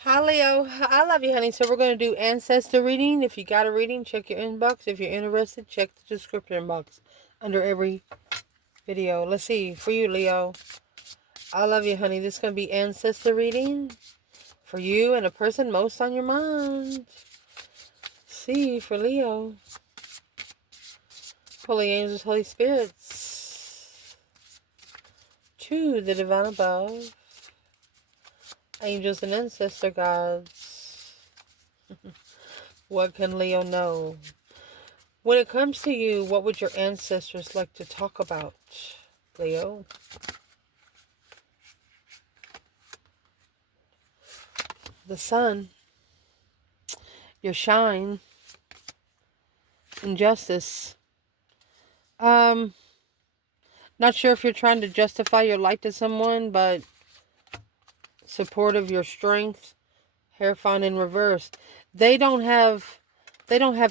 Hi, Leo. I love you, honey. So we're going to do Ancestor reading. If you got a reading, check your inbox. If you're interested, check the description box under every video. Let's see. For you, Leo. I love you, honey. This is going to be Ancestor reading for you and a person most on your mind. See, for Leo. Holy angels, Holy spirits. To the divine above. Angels and ancestor gods. What can Leo know? When it comes to you, what would your ancestors like to talk about, Leo? The sun, your shine, injustice. Not sure if you're trying to justify your light to someone, but supportive, your strength, Hierophant in reverse. They don't have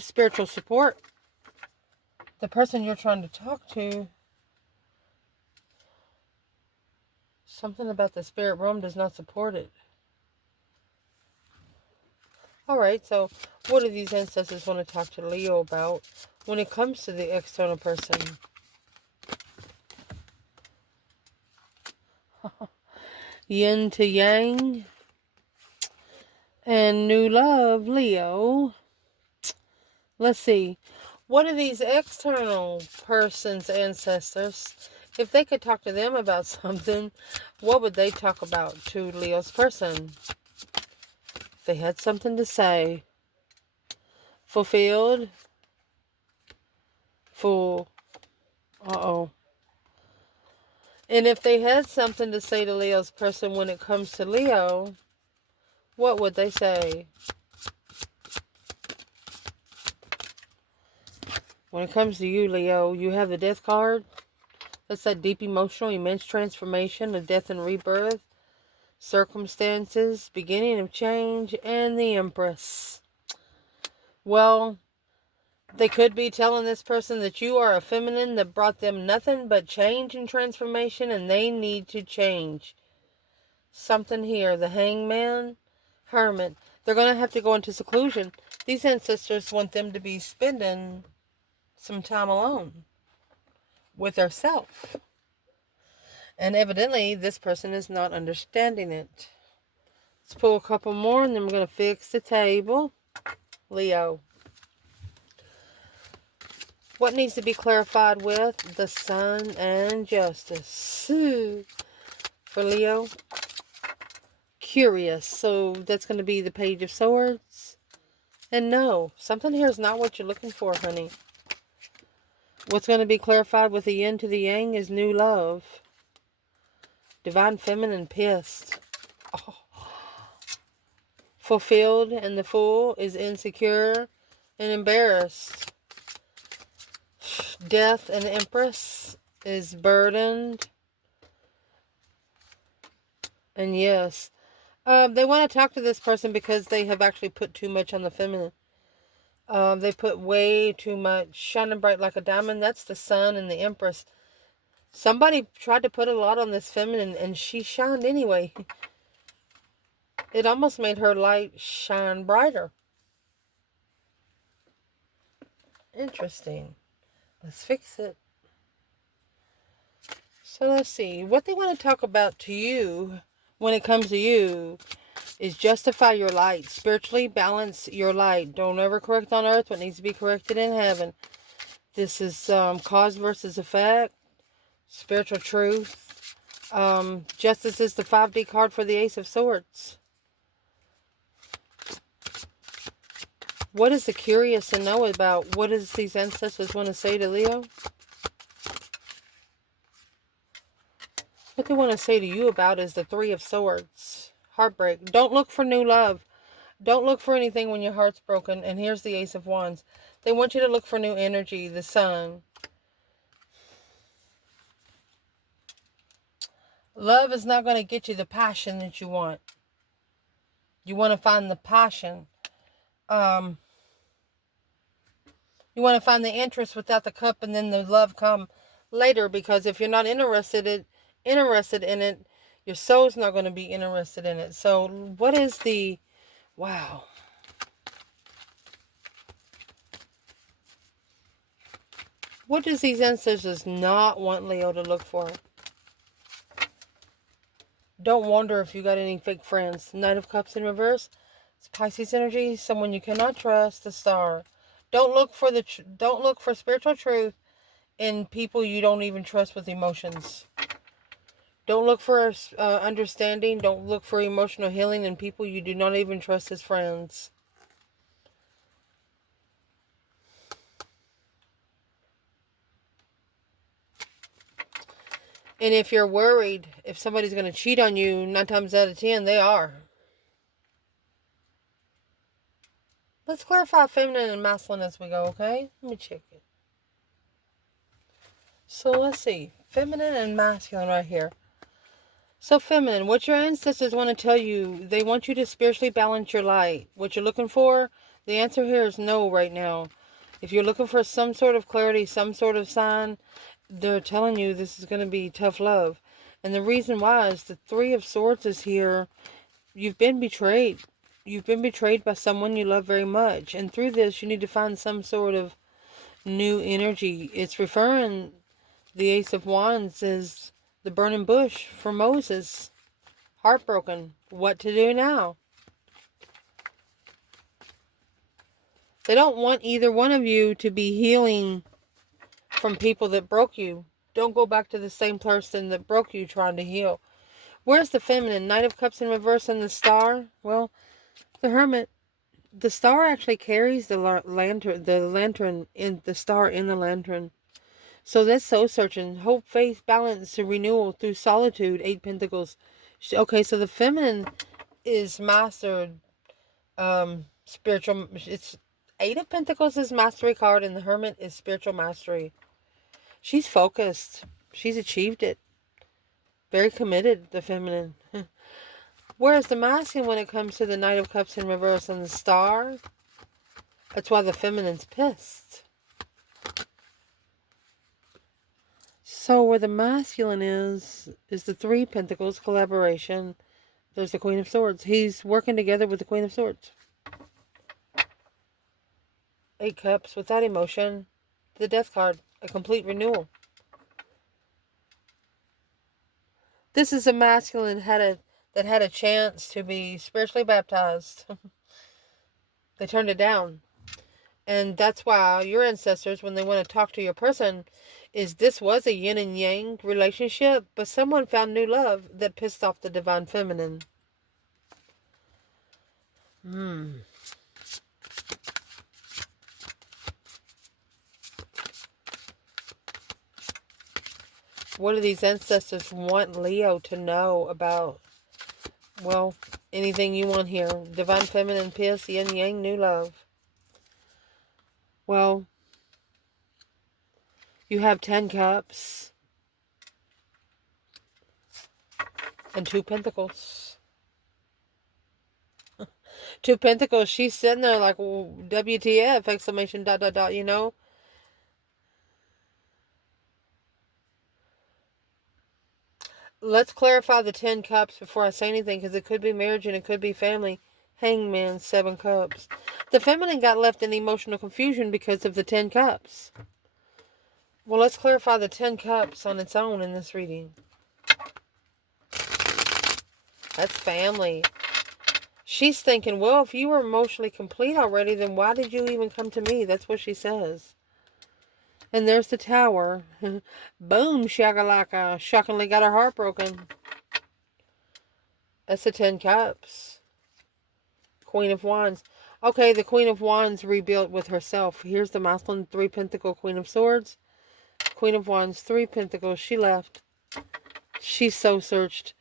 spiritual support. The person you're trying to talk to, something about the spirit realm does not support it. Alright, so what do these ancestors want to talk to Leo about when it comes to the external person? Yin to yang. And new love, Leo. Let's see. What are these external person's ancestors? If they could talk to them about something, what would they talk about to Leo's person? If they had something to say. Fulfilled. Full. Uh-oh. And if they had something to say to Leo's person when it comes to Leo, what would they say? When it comes to you, Leo, you have the death card. That's that deep emotional, immense transformation, the death and rebirth, circumstances, beginning of change, and the Empress. Well, they could be telling this person that you are a feminine that brought them nothing but change and transformation, and they need to change. Something here. The Hangman, Hermit. They're going to have to go into seclusion. These ancestors want them to be spending some time alone with herself. And evidently, this person is not understanding it. Let's pull a couple more, and then we're going to fix the table. Leo. What needs to be clarified with the sun and justice? For Leo. Curious. So that's going to be the Page of Swords. And no, something here is not what you're looking for, honey. What's going to be clarified with the yin to the yang is new love. Divine feminine pissed. Oh. Fulfilled, and the Fool is insecure and embarrassed. Death and the Empress is burdened. And yes, they want to talk to this person because they have actually put too much on the feminine. They put way too much. Shining bright like a diamond. That's the Sun and the Empress. Somebody tried to put a lot on this feminine, and she shined anyway. It almost made her light shine brighter. Interesting. Let's fix it. So let's see. What they want to talk about to you when it comes to you is justify your light. Spiritually balance your light. Don't ever correct on earth what needs to be corrected in heaven. This is cause versus effect. Spiritual truth. Justice is the 5D card for the Ace of Swords. What is the curious to know about? What does these ancestors want to say to Leo? What they want to say to you about is the Three of Swords. Heartbreak. Don't look for new love. Don't look for anything when your heart's broken. And here's the Ace of Wands. They want you to look for new energy. The Sun. Love is not going to get you the passion that you want. You want to find the passion. You want to find the interest without the cup, and then the love come later. Because if you're not interested in it, Your soul's not going to be interested in it. So what is the... Wow. What does these ancestors not want Leo to look for? Don't wonder if you got any fake friends. Knight of Cups in reverse. It's Pisces energy. Someone you cannot trust. The Star. Don't look for spiritual truth in people you don't even trust with emotions. Don't look for understanding. Don't look for emotional healing in people you do not even trust as friends. And if you're worried if somebody's going to cheat on you, 9 times out of 10, they are. Let's clarify feminine and masculine as we go, okay? Let me check it. So let's see. Feminine and masculine right here. So feminine, what your ancestors want to tell you, they want you to spiritually balance your light. What you're looking for, the answer here is no right now. If you're looking for some sort of clarity, some sort of sign, they're telling you this is going to be tough love. And the reason why is the Three of Swords is here. You've been betrayed. You've been betrayed by someone you love very much. And through this, you need to find some sort of new energy. It's referring, the Ace of Wands is the burning bush for Moses. Heartbroken. What to do now? They don't want either one of you to be healing from people that broke you. Don't go back to the same person that broke you trying to heal. Where's the feminine? Knight of Cups in reverse and the Star? Well, the Hermit. The Star actually carries the lantern in the Star in the lantern. So that's soul searching. Hope, faith, balance, and renewal through solitude. 8 Pentacles. Okay, so the feminine is mastered. Spiritual. It's 8 of Pentacles is mastery card, and the Hermit is spiritual mastery. She's focused. She's achieved it. Very committed, the feminine. Whereas the masculine, when it comes to the Knight of Cups in reverse and the Star, that's why the feminine's pissed. So where the masculine is the 3 Pentacles, collaboration. There's the Queen of Swords. He's working together with the Queen of Swords. 8 Cups, without emotion. The Death card, a complete renewal. This is a masculine that had a chance to be spiritually baptized. They turned it down. And that's why your ancestors, when they want to talk to your person, this was a yin and yang relationship, but someone found new love that pissed off the divine feminine. What do these ancestors want Leo to know about? Well, anything you want here. Divine feminine, piss, yin yang, new love. Well, you have 10 Cups and 2 Pentacles. 2 Pentacles, she's sitting there like, WTF, exclamation, ... you know? Let's clarify the 10 Cups before I say anything, because it could be marriage and it could be family. Hangman, 7 Cups. The feminine got left in emotional confusion because of the 10 Cups. Well, let's clarify the 10 Cups on its own in this reading. That's family. She's thinking, well, if you were emotionally complete already, then why did you even come to me? That's what she says. And there's the Tower. Boom, shakalaka. Shockingly got her heart broken. That's the 10 Cups. Queen of Wands. Okay, the Queen of Wands rebuilt with herself. Here's the masculine 3 Pentacle Queen of Swords. Queen of Wands, 3 Pentacles. She left. She so searched.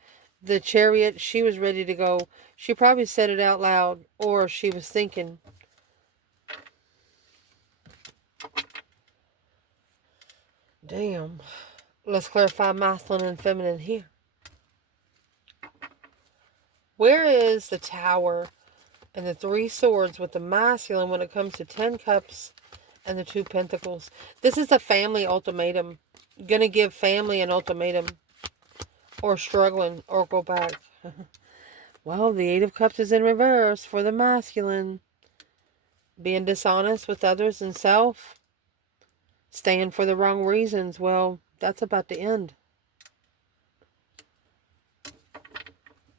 The Chariot, she was ready to go. She probably said it out loud, or she was thinking. Damn. Let's clarify masculine and feminine here. Where is the Tower and the 3 Swords with the masculine when it comes to 10 Cups and the 2 Pentacles? This is a family ultimatum. Gonna give family an ultimatum. or struggling, or go back. Well, the Eight of Cups is in reverse for the masculine. Being dishonest with others and self. Staying for the wrong reasons. Well, that's about to end.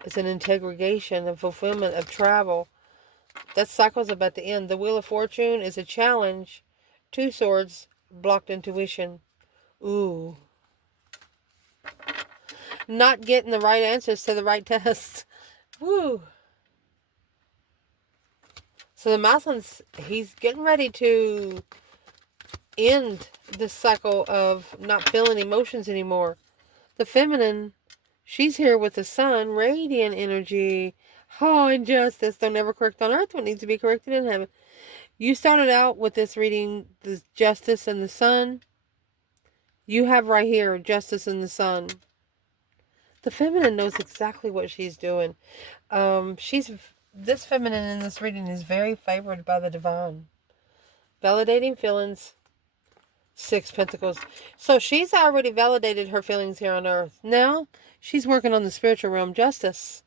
It's an integration, a fulfillment of travel. That cycle's about to end. The Wheel of Fortune is a challenge. Two Swords, blocked intuition. Ooh. Not getting the right answers to the right tests. Woo. So the masculine's, he's getting ready to end this cycle of not feeling emotions anymore. The feminine, she's here with the sun, radiant energy. Oh, injustice. Don't ever correct on earth what needs to be corrected in heaven. You started out with this reading, the justice and the sun. You have right here, justice and the sun. The feminine knows exactly what she's doing. This feminine in this reading is very favored by the divine. Validating feelings. 6 Pentacles. So she's already validated her feelings here on earth. Now she's working on the spiritual realm. Justice.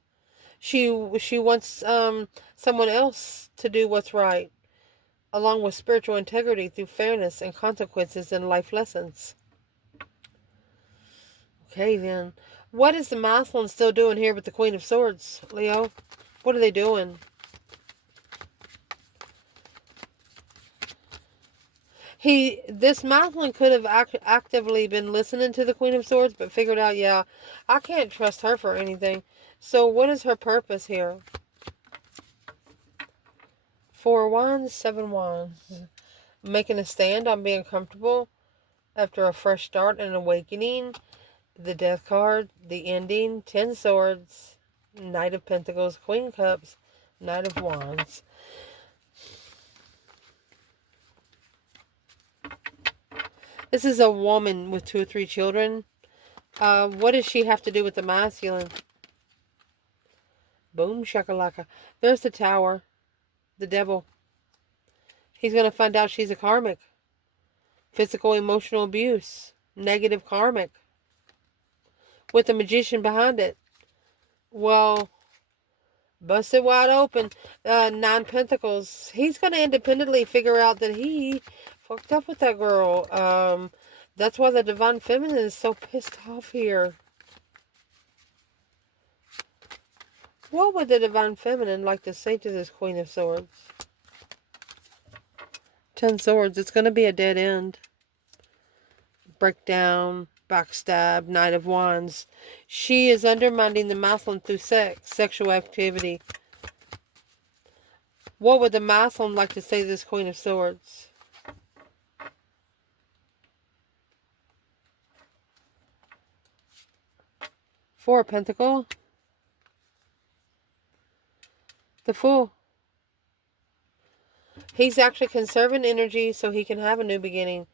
She wants someone else to do what's right, along with spiritual integrity through fairness and consequences and life lessons. Okay, then. What is the masculine still doing here with the Queen of Swords, Leo? What are they doing? This masculine could have actively been listening to the Queen of Swords, but figured out, yeah, I can't trust her for anything. So what is her purpose here? 4 Wands, 7 Wands. Making a stand on being comfortable after a fresh start and awakening. The Death card, the ending, 10 Swords, Knight of Pentacles, Queen Cups, Knight of Wands. This is a woman with 2 or 3 children. What does she have to do with the masculine? Boom, shakalaka. There's the Tower. The devil. He's going to find out she's a karmic. Physical, emotional abuse. Negative karmic. With the magician behind it. Well, busted wide open. 9 Pentacles. He's going to independently figure out that he fucked up with that girl. That's why the Divine Feminine is so pissed off here. What would the Divine Feminine like to say to this Queen of Swords? 10 Swords. It's going to be a dead end. Breakdown. Backstab. Knight of Wands. She is undermining the masculine through sex. Sexual activity. What would the masculine like to say to this Queen of Swords? Four Pentacle. The Fool. He's actually conserving energy so he can have a new beginning.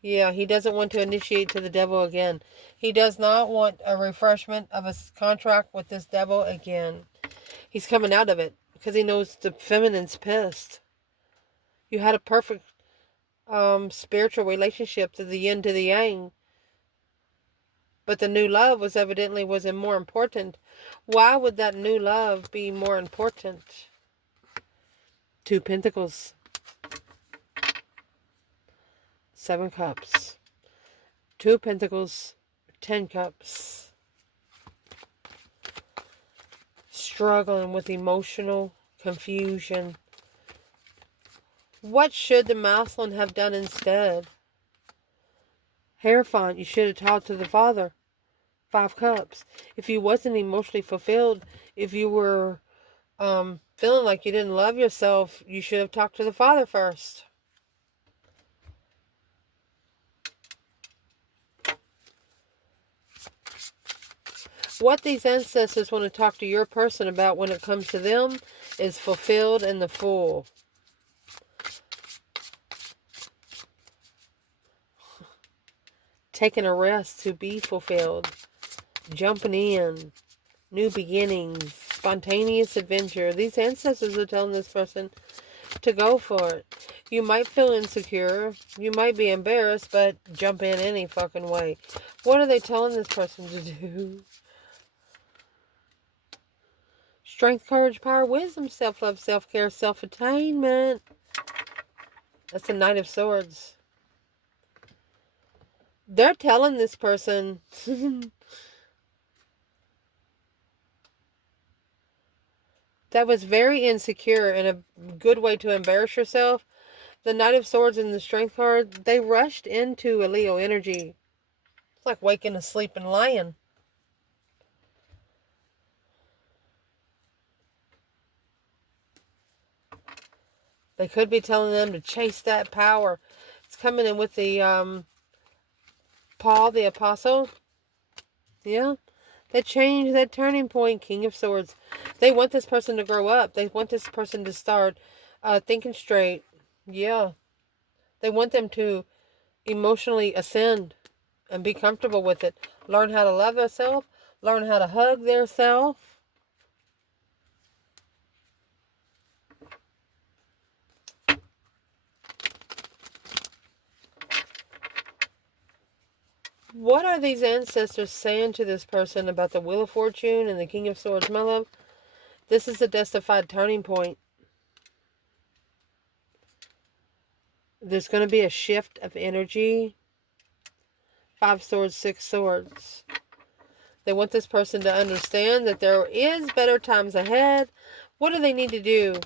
Yeah, he doesn't want to initiate to the devil again. He does not want a refreshment of a contract with this devil again. He's coming out of it because he knows the feminine's pissed. You had a perfect spiritual relationship to the yin to the yang. But the new love was evidently more important. Why would that new love be more important? 2 Pentacles. 7 Cups. 2 Pentacles. 10 Cups. Struggling with emotional confusion. What should the masculine have done instead? Hierophant, you should have talked to the Father. 5 Cups. If you wasn't emotionally fulfilled, if you were feeling like you didn't love yourself, you should have talked to the Father first. What these ancestors want to talk to your person about when it comes to them is fulfilled and the Fool. Taking a rest to be fulfilled. Jumping in. New beginnings. Spontaneous adventure. These ancestors are telling this person to go for it. You might feel insecure. You might be embarrassed, but jump in any fucking way. What are they telling this person to do? Strength, courage, power, wisdom, self-love, self-care, self-attainment. That's the Knight of Swords. They're telling this person that was very insecure and a good way to embarrass yourself. The Knight of Swords and the Strength card, they rushed into a Leo energy. It's like waking a sleeping lion. They could be telling them to chase that power. It's coming in with the Paul the Apostle. Yeah. That change, that turning point, King of Swords. They want this person to grow up. They want this person to start thinking straight. Yeah. They want them to emotionally ascend and be comfortable with it. Learn how to love themselves. Learn how to hug their self. What are these ancestors saying to this person about the Wheel of Fortune and the King of Swords, my love? This is a justified turning point. There's going to be a shift of energy. 5 swords, 6 swords. They want this person to understand that there is better times ahead. What do they need to do?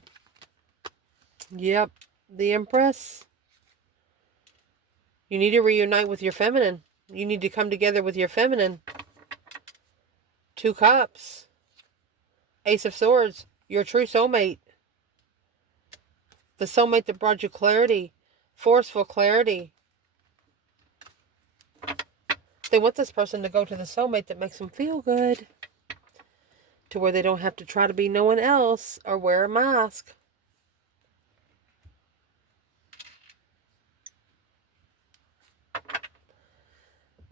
Yep, the Empress. You need to reunite with your feminine. You need to come together with your feminine. 2 cups. Ace of Swords. Your true soulmate. The soulmate that brought you clarity. Forceful clarity. They want this person to go to the soulmate that makes them feel good. To where they don't have to try to be no one else or wear a mask.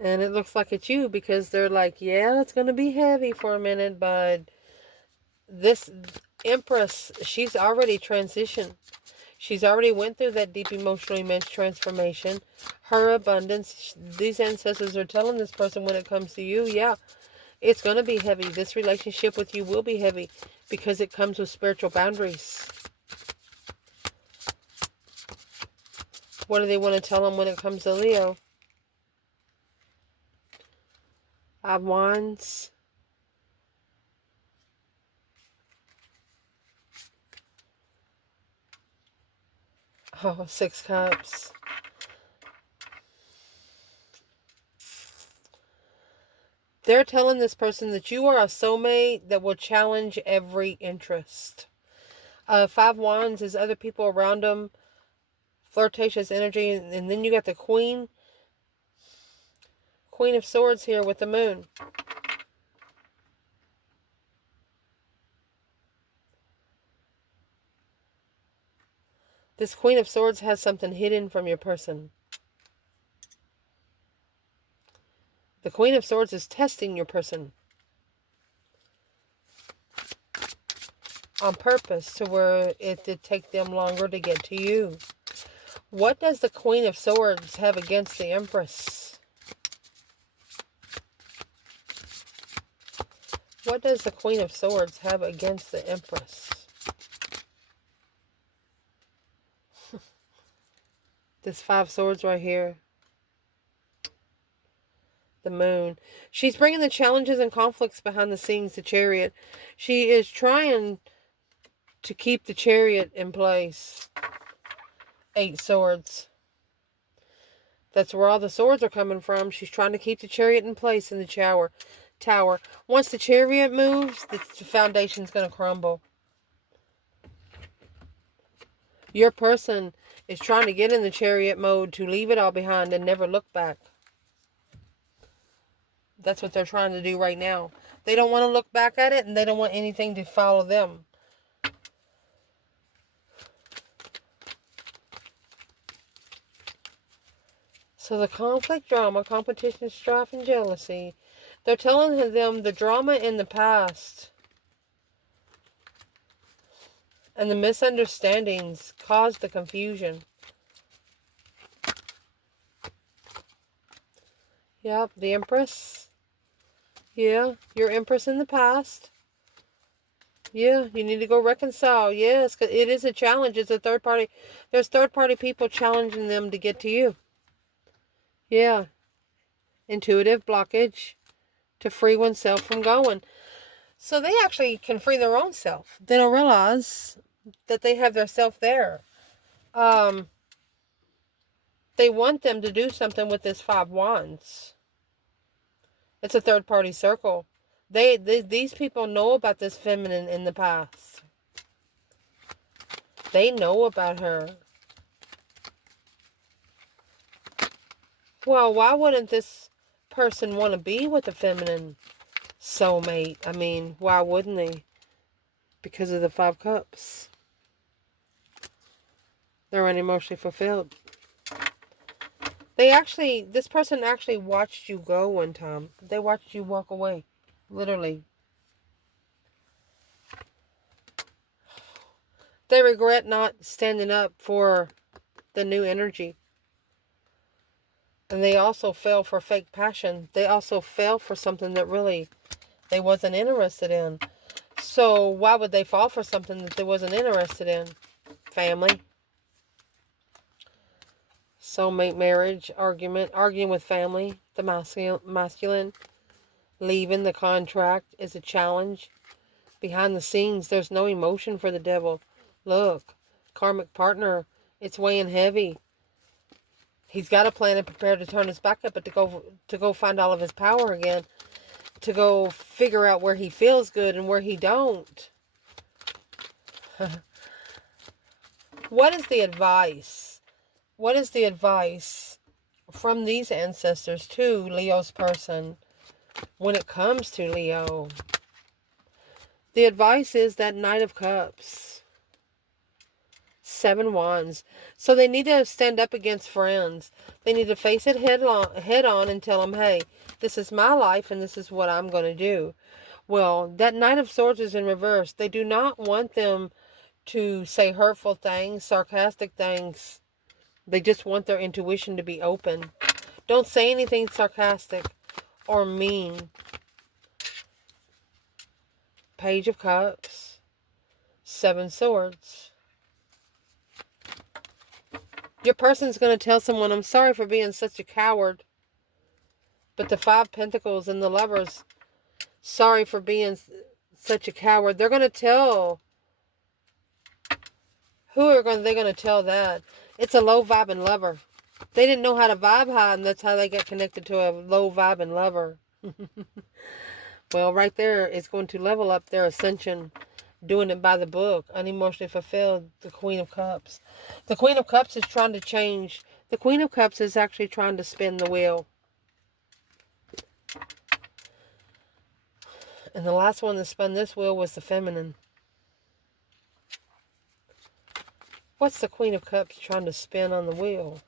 And it looks like it's you because they're like, yeah, it's going to be heavy for a minute, but this Empress, she's already transitioned. She's already went through that deep emotional immense transformation. Her abundance, these ancestors are telling this person when it comes to you, yeah, it's going to be heavy. This relationship with you will be heavy because it comes with spiritual boundaries. What do they want to tell them when it comes to Leo? 5 Wands. Oh, 6 Cups. They're telling this person that you are a soulmate that will challenge every interest. 5 Wands is other people around them. Flirtatious energy. And then you got the Queen. Queen of Swords here with the Moon. This Queen of Swords has something hidden from your person. The Queen of Swords is testing your person. On purpose to where it did take them longer to get to you. What does the Queen of Swords have against the Empress? What does the Queen of Swords have against the Empress? This 5 Swords right here. The Moon. She's bringing the challenges and conflicts behind the scenes, the Chariot. She is trying to keep the Chariot in place. 8 Swords. That's where all the swords are coming from. She's trying to keep the Chariot in place in the tower. Once the Chariot moves, the foundation's going to crumble. Your person is trying to get in the Chariot mode to leave it all behind and never look back. That's what they're trying to do right now. They don't want to look back at it, and they don't want anything to follow them. So the conflict, drama, competition, strife, and jealousy. They're telling them the drama in the past and the misunderstandings caused the confusion. Yep, the Empress. Yeah, your Empress in the past. Yeah, you need to go reconcile. Yes, 'cause it is a challenge. It's a third party. There's third party people challenging them to get to you. Yeah. Intuitive blockage to free oneself from going. So they actually can free their own self. They don't realize that they have their self there. They want them to do something with this 5 wands. It's a third party circle. These people know about this feminine in the past. They know about her. Well, why wouldn't this person want to be with a feminine soulmate? I mean, why wouldn't they? Because of the 5 cups. They're unemotionally fulfilled. This person actually watched you go one time. They watched you walk away. Literally. They regret not standing up for the new energy. And they also fell for fake passion. They also fell for something that really they wasn't interested in. So why would they fall for something that they wasn't interested in? Family. Soulmate marriage, arguing with family, the masculine. Leaving the contract is a challenge. Behind the scenes, there's no emotion for the devil. Look, karmic partner, it's weighing heavy. He's got a plan and prepared to turn his back up, but to go find all of his power again. To go figure out where he feels good and where he don't. What is the advice? What is the advice from these ancestors to Leo's person when it comes to Leo? The advice is that Knight of Cups. 7 wands. So they need to stand up against friends. They need to face it head on and tell them, hey, this is my life and this is what I'm going to do. Well, that Knight of Swords is in reverse. They do not want them to say hurtful things, sarcastic things. They just want their intuition to be open. Don't say anything sarcastic or mean. Page of Cups. 7 swords. Your person's going to tell someone, I'm sorry for being such a coward. But the 5 pentacles and the lovers, sorry for being such a coward. They're going to tell. They're going to tell that? It's a low vibing lover. They didn't know how to vibe high, and that's how they got connected to a low vibing lover. Well, right there, it's going to level up their ascension. Doing it by the book. Unemotionally fulfilled. The Queen of Cups. The Queen of Cups is trying to change. The Queen of Cups is actually trying to spin the wheel. And the last one that spun this wheel was the feminine. What's the Queen of Cups trying to spin on the wheel?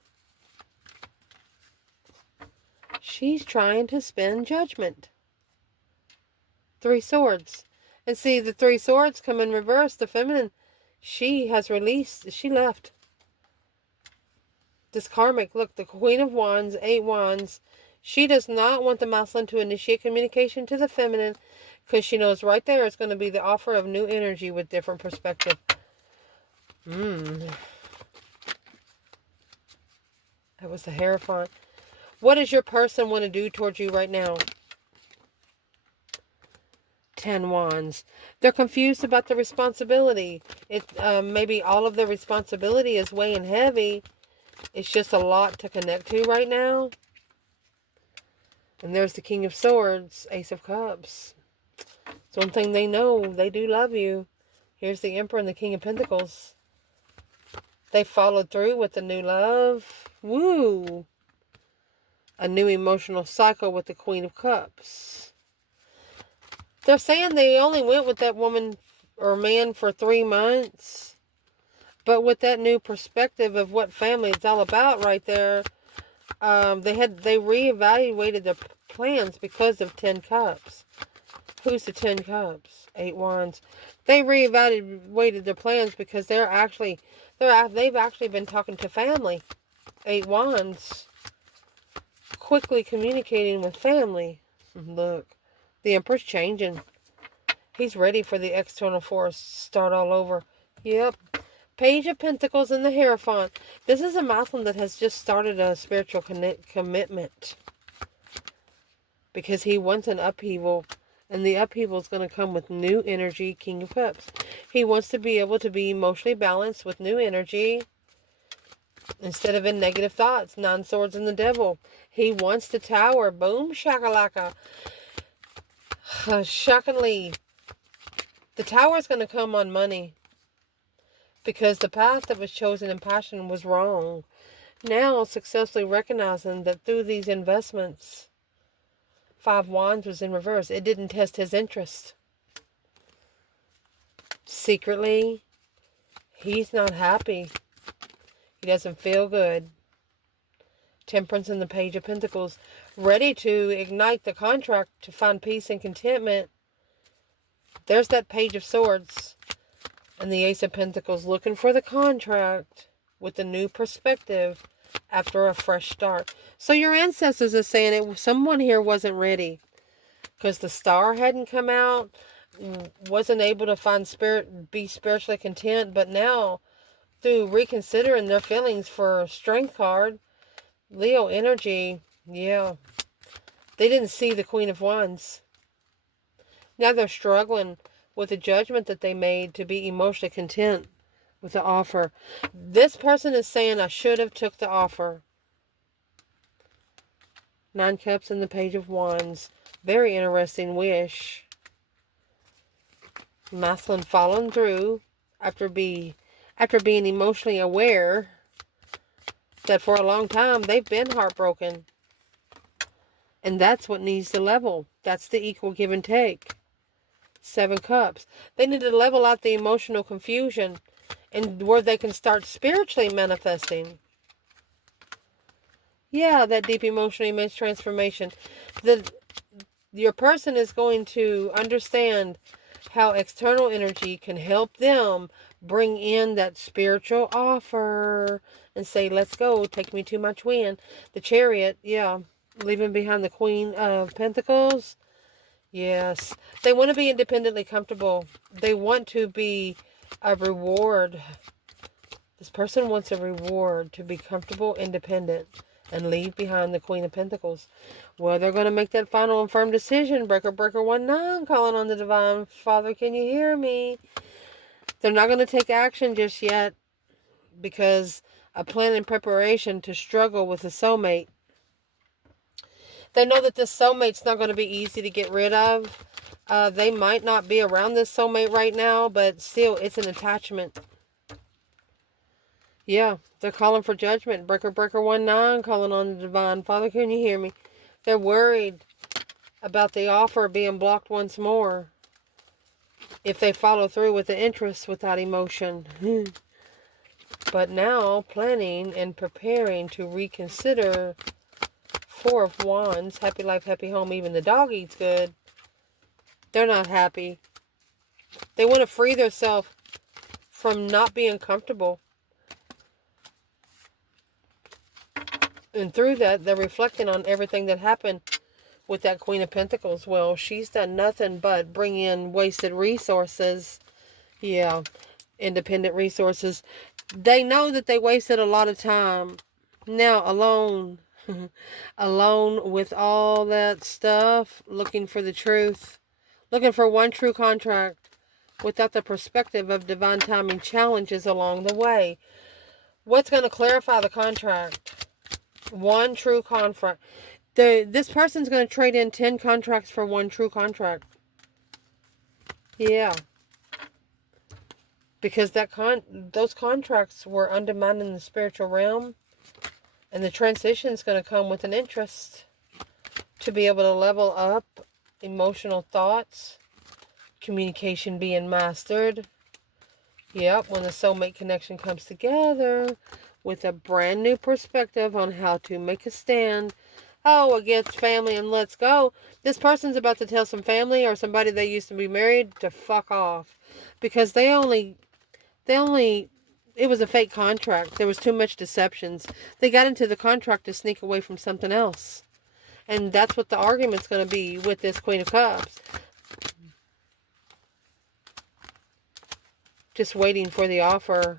She's trying to spin judgment. 3 swords. And see, the 3 swords come in reverse. The feminine, she has released. She left. This karmic, look, the Queen of Wands, 8 wands. She does not want the masculine to initiate communication to the feminine because she knows right there is going to be the offer of new energy with different perspective. That was the Hierophant. What does your person want to do towards you right now? 10 wands. They're confused about the responsibility. Maybe all of the responsibility is weighing heavy. It's just a lot to connect to right now. And there's the King of Swords, Ace of Cups. It's one thing they know. They do love you. Here's the Emperor and the King of Pentacles. They followed through with the new love. Woo! A new emotional cycle with the Queen of Cups. They're saying they only went with that woman or man for 3 months. But with that new perspective of what family is all about right there, they reevaluated their plans because of 10 cups. Who's the 10 cups? 8 wands. They reevaluated their plans because they've actually been talking to family. 8 wands. Quickly communicating with family. Look, the Emperor's changing. He's ready for the external force to start all over. Yep. Page of Pentacles and the Hierophant. This is a masculine that has just started a spiritual commitment. Because he wants an upheaval. And the upheaval is going to come with new energy. King of Cups. He wants to be able to be emotionally balanced with new energy. Instead of in negative thoughts. 9 Swords and the Devil. He wants the Tower. Boom shakalaka. Shockingly. The Tower is going to come on money. Because the path that was chosen in passion was wrong. Now successfully recognizing that through these investments, 5 Wands was in reverse. It didn't test his interest. Secretly, he's not happy. He doesn't feel good. Temperance and the Page of Pentacles. Ready to ignite the contract to find peace and contentment. There's that Page of Swords. And the Ace of Pentacles looking for the contract with a new perspective after a fresh start. So your ancestors are saying someone here wasn't ready. Because the Star hadn't come out. Wasn't able to be spiritually content. But now, through reconsidering their feelings for Strength card, Leo energy, yeah. They didn't see the Queen of Wands. Now they're struggling with the judgment that they made to be emotionally content with the offer. This person is saying, I should have took the offer. 9 Cups and the Page of Wands. Very interesting wish. Masculine following through after being emotionally aware that for a long time they've been heartbroken. And that's what needs to level. That's the equal give and take. 7 Cups. They need to level out the emotional confusion and where they can start spiritually manifesting. Yeah, that deep emotional immense transformation. Your person is going to understand how external energy can help them bring in that spiritual offer and say, let's go, take me to my twin. The Chariot, yeah, leaving behind the Queen of Pentacles. Yes, they want to be independently comfortable. They want to be a reward. This person wants a reward to be comfortable, independent, and leave behind the Queen of Pentacles. Well, they're going to make that final and firm decision. Breaker 19, calling on the Divine Father, can you hear me? They're not going to take action just yet because a plan and preparation to struggle with a soulmate. They know that this soulmate's not going to be easy to get rid of. They might not be around this soulmate right now, but still, it's an attachment. Yeah, they're calling for judgment. Breaker 19, calling on the Divine Father, can you hear me? They're worried about the offer being blocked once more if they follow through with the interest without emotion. But now, planning and preparing to reconsider. 4 of Wands, happy life, happy home, even the dog eats good. They're not happy. They want to free themselves from not being comfortable. And through that, they're reflecting on everything that happened with that Queen of Pentacles. Well, she's done nothing but bring in wasted resources. Yeah, independent resources. They know that they wasted a lot of time. Now, alone. Alone with all that stuff, looking for the truth, looking for one true contract without the perspective of divine timing challenges along the way. What's going to clarify the contract? One true contract. This person's going to trade in 10 contracts for one true contract. Yeah. Because those contracts were undermining the spiritual realm. And the transition is going to come with an interest to be able to level up emotional thoughts, communication being mastered. Yep, when the soulmate connection comes together with a brand new perspective on how to make a stand. Oh, against family and let's go. This person's about to tell some family or somebody they used to be married to fuck off. Because it was a fake contract. There was too much deceptions. They got into the contract to sneak away from something else. And that's what the argument's going to be with this Queen of Cups. Just waiting for the offer.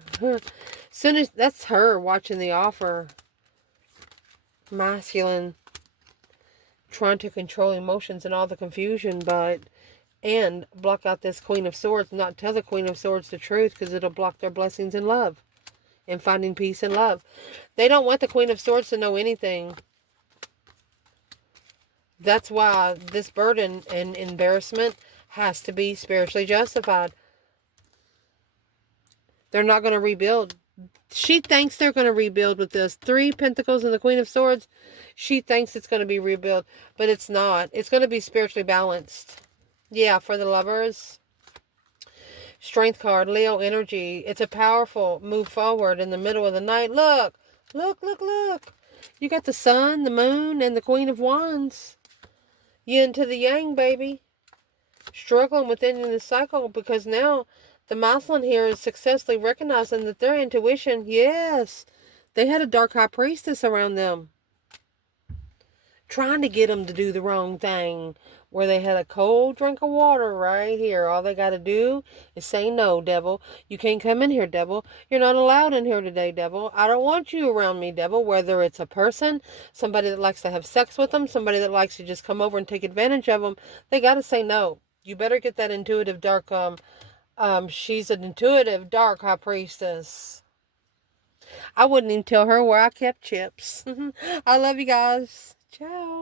Soon as that's her watching the offer. Masculine. Trying to control emotions and all the confusion, and block out this Queen of Swords. Not tell the Queen of Swords the truth, because it'll block their blessings in love. And finding peace and love. They don't want the Queen of Swords to know anything. That's why this burden and embarrassment has to be spiritually justified. They're not going to rebuild. She thinks they're going to rebuild with this. 3 Pentacles and the Queen of Swords. She thinks it's going to be rebuilt, but it's not. It's going to be spiritually balanced. Yeah, for the lovers. Strength card, Leo energy. It's a powerful move forward in the middle of the night. Look, look, look, look. You got the sun, the moon, and the Queen of Wands. Yin to the yang, baby. Struggling within the cycle, because now the masculine here is successfully recognizing that their intuition, yes, they had a dark high priestess around them. Trying to get them to do the wrong thing. Where they had a cold drink of water right here. All they got to do is say no, devil. You can't come in here, devil. You're not allowed in here today, devil. I don't want you around me, devil. Whether it's a person, somebody that likes to have sex with them, somebody that likes to just come over and take advantage of them, they got to say no. You better get that intuitive dark, she's an intuitive dark high priestess. I wouldn't even tell her where I kept chips. I love you guys. Ciao.